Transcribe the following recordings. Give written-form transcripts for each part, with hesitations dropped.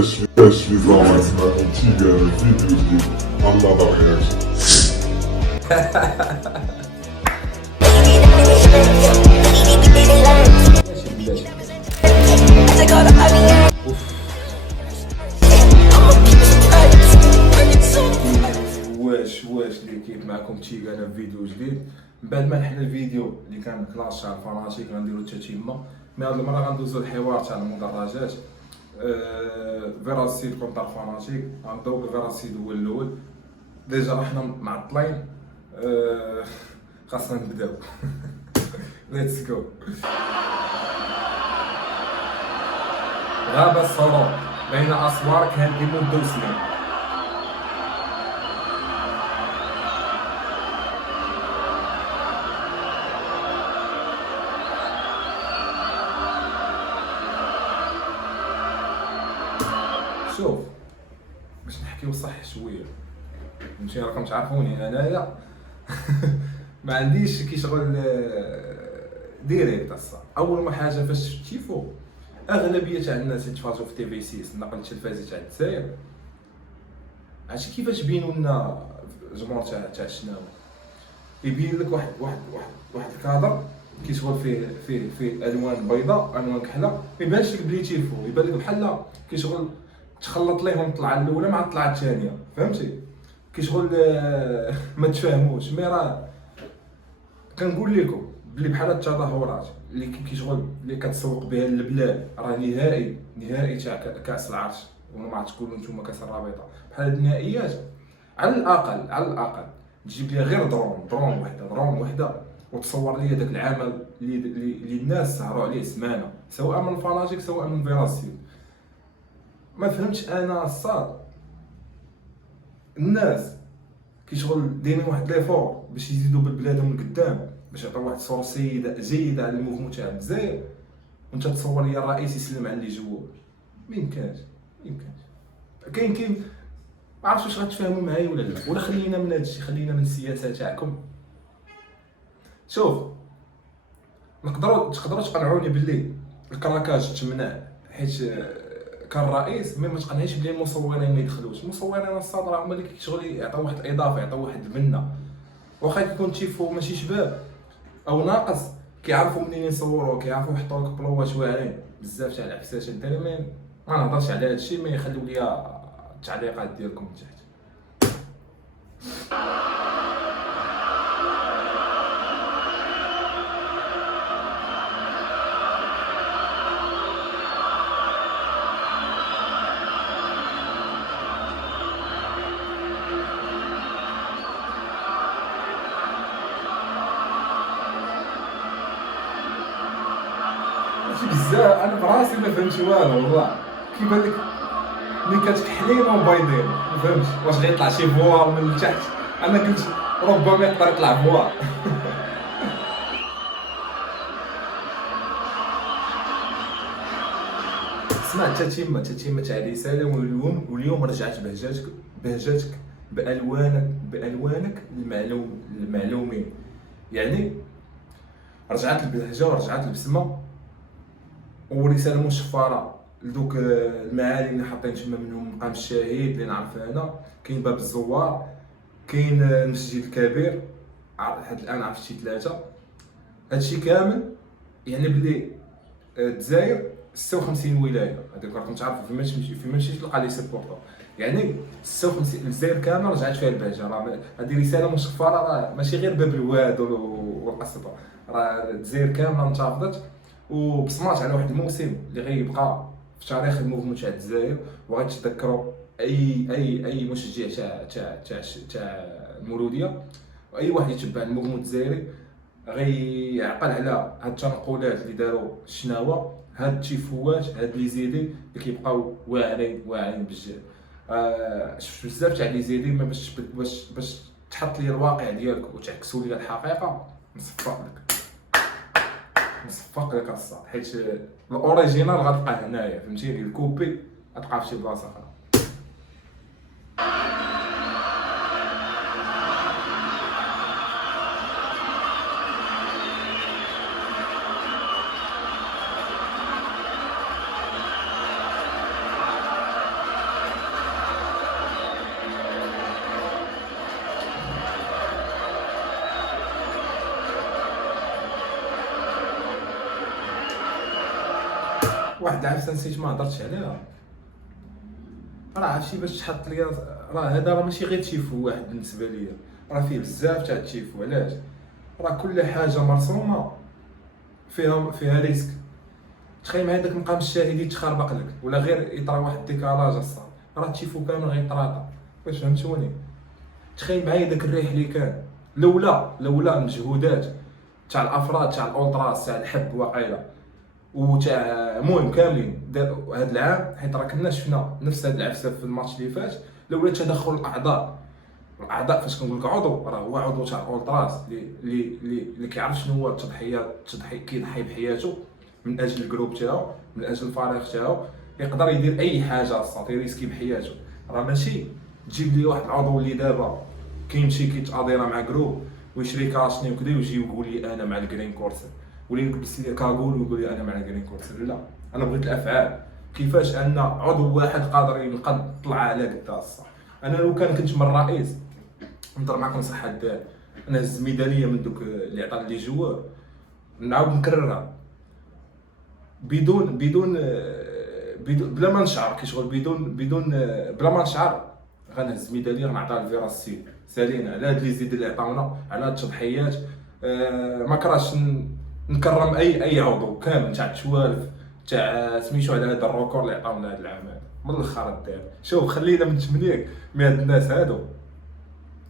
visualmente mais antiga vídeos de Allah da reaction. واش اللي كيف معكم تيجا انا في فيديو جديد. من بعد ما نحل الفيديو اللي كان كلاش تاع الفرنسي غنديرو التتمه، مي هاد المره غندوزو الحوار تاع المدرجات. فيراسيد كونتر فرنسي غنبداو بفيراسيد هو الاول. ديجا حنا معطلين، خاصنا نبداو. ليتس جو. غابة الصورة بين اسوار كان يمد سنين. شوف باش نحكيو صح شويه، فهمتي؟ راكم تعرفوني انايا ما عنديش كي شغل ديريكت الصح. اول ما حاجه فاش تشوفوا اغلبيه تاع الناس اللي تفرجوا في تي في 6 النقل التلفزي تاع الجزائر، عرفتي كيفاش بينوا لنا جمهور تاع الشناوي؟ يبين لك واحد الكادر كيشغل فيه الوان بيضاء الوان كحله، ما يبانش لك بلي تيفو، يبان لك بحال كيشغل تخلط ليهم الطلعه الاولى مع الطلعه الثانيه، فهمتي؟ كيشغل ما تفاهموش. مي راه كنقول لكم بلي بحال التظاهرات اللي كيشغل اللي كتسوق بها البلاد راه نهائي تاع كاس العرش، وما عرفتش تقولوا نتوما كاس الرابطه. بحال هاد النهائيات على الاقل تجيب لي غير درون وحده وتصور لي داك العمل اللي الناس سهروا عليه سمانه، سواء من فاناجيك سواء من فيراسيل. ما فهمتش انا الصاد الناس كيشغل دايرين واحد ليفور باش يزيدوا بالبلادهم لقدام، باش يعطيو واحد الصوره جيده على الموفمون تاع الجزائر، وانت تصور لي الرئيس يسلم على اللي جوا. ميمكنش كاين ما عرفتش واش غتفاهموا معايا ولا لا، ولا خلينا من هادشي، خلينا من السياسه تاعكم. شوف تقدروا تقنعوني باللي الكراكاج تمنع حيت كان رئيس، ما تقنعيش بلي المصورين ما يدخلوش. المصورين الصاد راه هما اللي كيشغل يعطيو واحد الاضافه، يعطيو واحد المنه، واخا يكون تيفو ماشي شباب او ناقص، كيعرفوا منين يصوروا، كيعرفوا يحطوا لك بلوات واعرين بزاف تاع العكسات. الدراري ما نهضرش على هادشي، ما يخليو ليا التعليقات ديالكم تحت. بزاف انا براسي ما فهمتش والو والله. كيبان لك ملي كتكحلين ومبيضين، ما فهمتش واش غيطلع شي فوار من التحت. انا كنت ربما يقدر يطلع فوار. اسمع التتمه تاع رساله، واليوم رجعت بهجتك بالوانك المعلومين. يعني رجعت البهجه ورجعت البسمه، ورساله مشفره لدوك المعالم اللي حاطين تما، منهم مقام الشهيد اللي نعرف انا، كاين باب الزوار، كاين المسجد الكبير، لحد الان عرفت شي 3. هادشي كامل يعني بلي الجزائر 56 ولايه، هذوك راكم تعرفوا فين ما مشيتي تلقى لي سيبورتور. يعني 56 الجزائر كامل رجعت فيها البهجه. راه هذه رساله مشفره، راه ماشي غير باب الواد والقصبه، راه الجزائر كامله انتفضت وبصمات على واحد الموسم اللي غيبقى في تاريخ الموفمون تاع الجزائر. وغتذكروا اي مشجع تاع المولوديه، واي واحد يتبع الموفمون الجزائري غيعقل على هاد التنقلات اللي داروا الشناوه، هاد التيفوات، هاد لي زيدي اللي كيبقاو واعرين بزاف. شفت بزاف تاع لي زيدي، ما باش تحط لي الواقع ديالك وتعكسوا لي الحقيقه، نصفق لك الصاد، حيت الاوريجينال غتلقاه هنايا، فهمتيني؟ الكوبي غتلقاه في شي بلاصه اخرى. واحد العفسه نسيت ما هضرتش عليها. راه عرفتي باش تحط ليا، راه هذا راه ماشي غير تيفو واحد بالنسبه ليا، راه فيه بزاف تاع التيفو. علاش؟ راه كل حاجه مرسومه فيها ريسك. تخيل معايا داك مقام الشاهدي تخربق لك، ولا غير يطرا واحد الديكالاج الصاد، راه التيفو كامل غيطراطا. واش فهمتوني؟ تخيل معايا داك الريح اللي كان لولا المجهودات تاع الافراد تاع الاولتراس تاع الحب واقيلا وتاع المهم كاملين هذا العام، حيت راه كنا شفنا نفس هاد العفسه في الماتش اللي فات. لولا تدخل الاعضاء فاش كنقول لك عضو، راه هو عضو تاع الاولتراس اللي كيعرف شنو هو التضحيه كيضحي بحياته من اجل الجروب تاعو، من اجل الفريق تاعو، يقدر يدير اي حاجه اصلا يريسكي بحياته. راه ماشي تجيب لي واحد العضو اللي دابا كيمشي كيتاديرا مع جروب ويشري كاشني وكذا ويجي ويقول لي انا مع الجرين كورسر، ولا يلبس لي كاغول ويقول لي انا مع الجرين كورسر. لا، انا بغيت الافعال. كيفاش ان عضو واحد قادر ينقد طلعه على قدها الصح. انا لو كنت من الرئيس نهضر معكم صح الدار، انا هز ميداليه من دوك اللي عطاني لي جوار، نعاود نكررها بدون بلا ما نشعر كي شغل بدون بلا ما نشعر. غنهز ميداليه غنعطيها لفيراس سي سالينا على هاد لي زيد اللي عطاونا، على هاد التضحيات. ما كرهتش نكرم اي عضو كامل تاع التوالف تاع سميتو على هذا الروكور اللي عطاونا هاد العام هذا من الاخر الدار. شوف خلينا من تمنيك من هاد الناس هادو.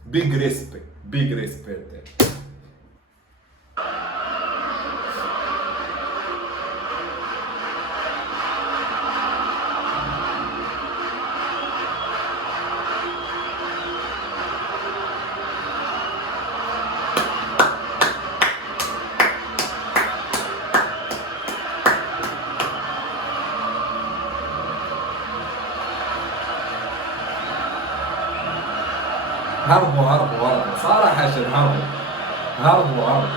بيغ ريسبي. هربوا صراحة هربوا.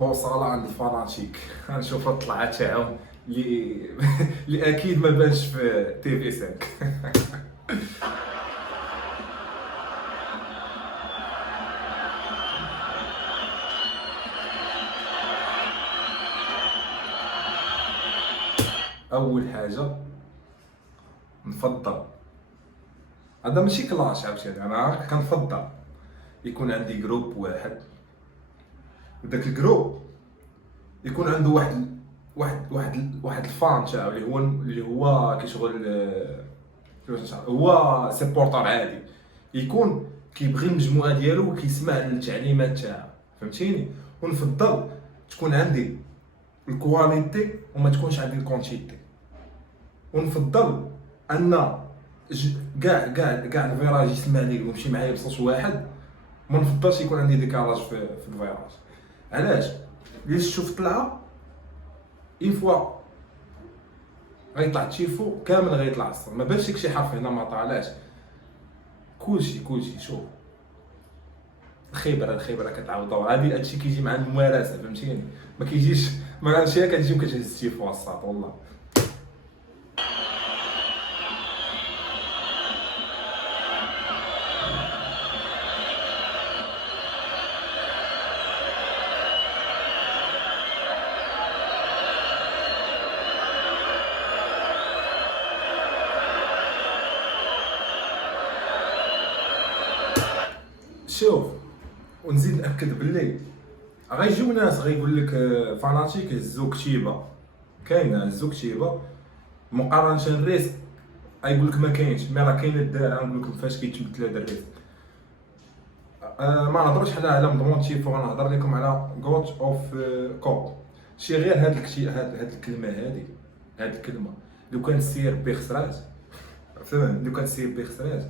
وصل عند الفناتيك غنشوف الطلعة تاعهم اللي اكيد ما بانش في تي في 5. اول حاجة نفضل، هذا ماشي كلاش عاوتاني، انا كنفضل يكون عندي جروب واحد، وداك الجروب يكون عنده واحد الفان تاعو اللي هو كيشغل كيفاش هو سيبورتر عادي، يكون كيبغي المجموعه ديالو وكيسمع للتعليمات تاعها. فهمتيني؟ ونفضل تكون عندي الكواليتي وما تكونش عندي الكونتيتي. ونفضل ان كاع الفيراج يسمع لي ويمشي معايا بصوت واحد. ما نفضلش يكون عندي ديكالاج في الفيراج. علاش؟ اللي شوف طلعه اون فوا غيطلع التيفو كامل غيطلع الصر، ما بانش شي حرف هنا ما طالعش. كلشي شوف الخبره كتعاود هادشي كيجي مع الممارسه. فهمتيني؟ ما كيجيش ما غاديش كتجي وكتهز التيفو الصاط والله. شوف ونزيد ناكد باللي غيجيو ناس غيقول لك فاناتيك هزو كتيبه، كاينه هزو كتيبه مقارنه الريسك. غيقول لك ما كاينش، مي راه كاين الدار. غنقول لكم فاش كيتمثل هذا الريسك. ما نهضرش حنا على مضمون تيفو، غنهضر لكم على غوت اوف كوب. شي غير هاد الكلمه هاد الكلمه لو كان السي ار بي خسرات، فهمت؟ لو كان السي ار بي خسرات،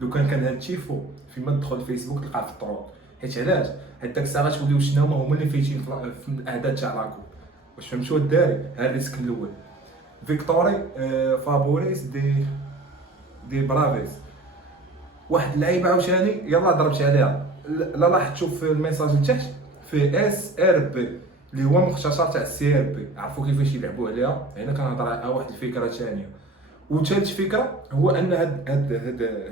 لو كان هاد التيفو فيما تدخل الفيسبوك تلقاه في الطرق. حيت علاش؟ حيت داك الساعه غتوليو شناهما هما اللي فايتين في الاعداد تاع لاكو. واش فهمتوا الداري؟ ها الريسك الاول. فيكتوري فابوريس دي برافيس، واحد اللعيبه عاوتاني يلاه ضربت عليها. لا لاحظتوا في الميساج لتحت في اس ار بي اللي هو مختصر تاع السي ار بي، عرفوا كيفاش يلعبوا عليها. هنا كنهضر على واحد الفكره ثانيه. وثالث فكره هو ان هاد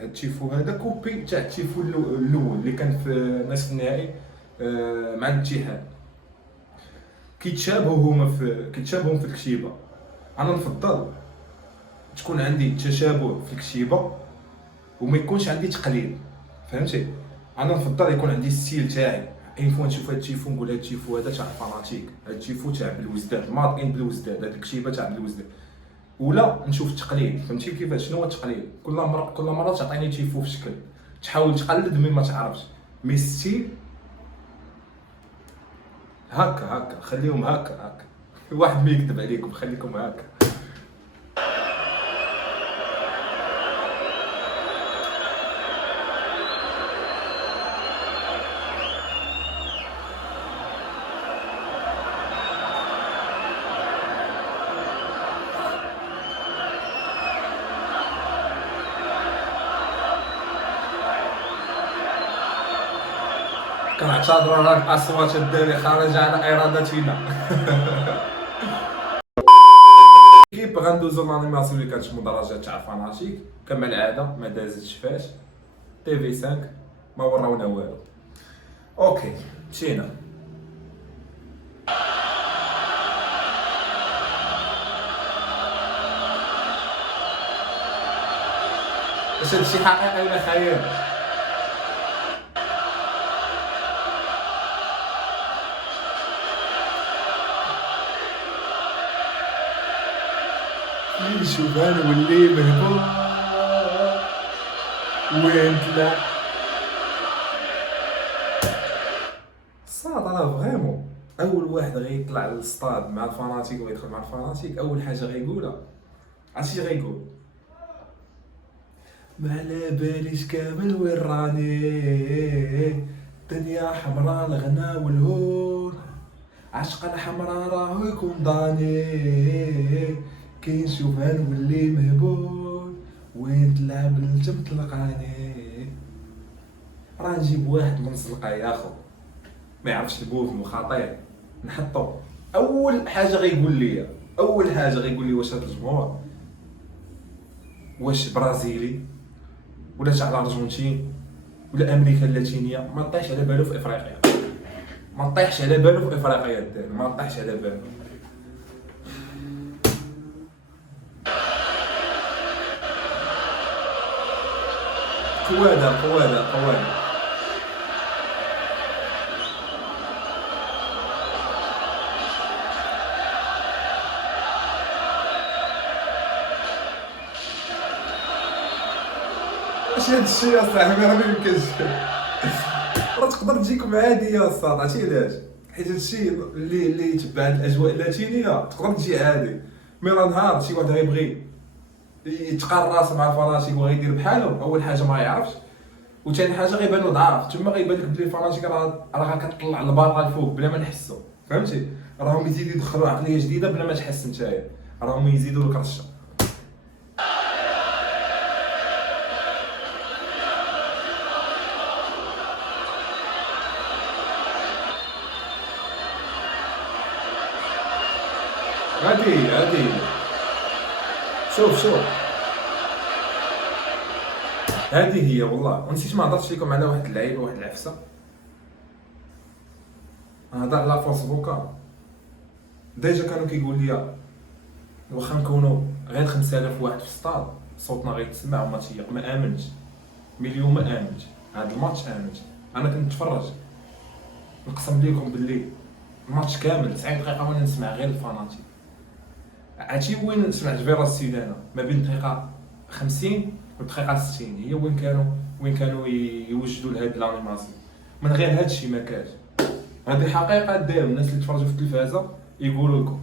التيفو هذا كوبي تاع التيفو الاول اللي كان في نصف النهائي مع الاتحاد. كيتشابهوا في الكتيبه. انا نفضل تكون عندي تشابه في الكتيبه وما يكونش عندي تقليد، فهمتي؟ انا نفضل يكون عندي الستيل تاعي. اين فوا نشوف هاد التيفو نقول هاد التيفو هذا تاع الفاناتيك، هاد التيفو تاع بلوزداد، ماد ان بلوزداد، هاد الكتيبه تاع بلوزداد. ولا نشوف التقليد، فهمتي كيفاش؟ شنو هو التقليد؟ كل مره تعطيني تيفو في شكل، تحاول تقلد من ما تعرفش، مي ستيل هكا خليهم هكا واحد ما يكذب عليكم، خليكم هكا. كنعتذروا على الاصوات الداري خارج على ارادتنا. كيف غندوزو لانيماسيون اللي كانت مدرجات تاع فاناتيك كما العاده، ما دازتش فاش تي في 5 ما وراونا والو. اوكي مشينا. واش هادشي حقيقي ولا خيال؟ نشوف انا واللي مهبوط وين طلع الصاد. انا فريمون اول واحد غيطلع للصطاد مع الفاناتيك ويدخل مع الفاناتيك، اول حاجه غيقولها عرفتي غيقول؟ ما على باليش كامل وين راني، دنيا حمراء الغنى والهور، عشق الحمراء راهو يكون ضاني، كي نشوف نولي مهبول وين تلعب الجم تلقاني. راه نجيب واحد من الزنقه يا اخو ما يعرفش الموفمون خطير، نحطو اول حاجه غيقول لي واش هاد الجمهور واش برازيلي ولا تاع الارجنتين ولا امريكا اللاتينيه. ما طيحش على بالو في افريقيا، ما طيحش على بالو في افريقيا الدار، ما طيحش على بالو. قواده اش هادشي يا صاحبي؟ راه ميمكنش. راه تقدر تجيكم عادي يا صاط، عرفتي علاش؟ حيت هادشي اللي يتبع الاجواء اللاتينيه تقدر تجي عادي، مي راه نهار شي واحد غيبغي يتقار راسو مع الفاناتيك وغيدير بحالو، اول حاجه ما يعرفش، وثاني حاجه غيبانو ضعاف. تما غيبان لك بلي الفاناتيك راه كتطلع البارا الفوق بلا ما نحسو، فهمتي؟ راهم يزيدو يدخلوا عقليه جديده بلا ما تحس نتايا، راهم يزيدوا لك رشه. هادي شوف هادي هي والله. ونسيت ما هضرتش لكم على واحد اللعيبه، واحد العفسه. هضر على فورس فوكال ديجا كانوا كيقول لي واخا نكونوا غير 5000 واحد في السطاد صوتنا غيتسمع وما تيق. ما امنتش، اليوم ما امنتش، هاد الماتش امنت. انا كنت نتفرج نقسم لكم باللي الماتش كامل 90 دقيقه وانا نسمع غير الفاناتيك. عرفتي وين سمعت فيراسيل انا؟ ما بين الدقيقه 50 والدقيقه 60 هي وين كانوا يوجدوا لهاد الانيماسيون. من غير هادشي ما كاش. هذه حقيقه داير الناس اللي تفرجوا في التلفازه يقولوا لكم.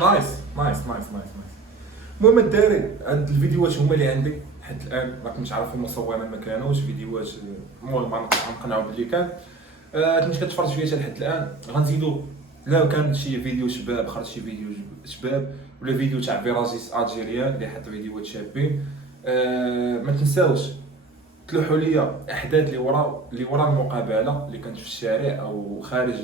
نايس. المهم الدراري، هاد الفيديوهات هما اللي عندي حتى الان. راكم تعرفوا مصورين ما كانوش فيديوهات، المهم غنقنعوا باللي كان. كنت كتفرج فيها حتى لحد الان. غنزيدو لا كان شي فيديو شباب، خرج شي فيديو شباب، ولا فيديو تاع فيراجيس الجيريان اللي حط فيديوهات شابين. ما تنساوش تلوحوا لي احداث اللي ورا المقابله اللي كانت في الشارع او خارج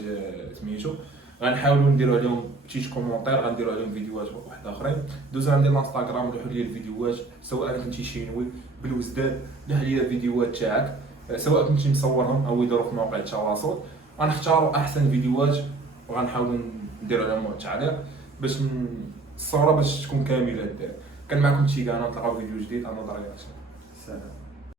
سميتو. غنحاولوا نديروا عليهم شي كومونتير، غنديروا عليهم فيديوهات واحد اخرين. دوز عندي الانستغرام ولوحوا لي الفيديوهات، سواء كنتي شينوي بالوزداد لوح لي الفيديوهات تاعك، سواء كنتي مصورهم او يديروا في مواقع التواصل. غنختاروا احسن فيديوهات وغنحاولوا نديروا عليهم تعليق باش الصوره باش تكون كامله. كان معكم تيغانا، نتلاقاو فيديو جديد. انا ضريات سلام.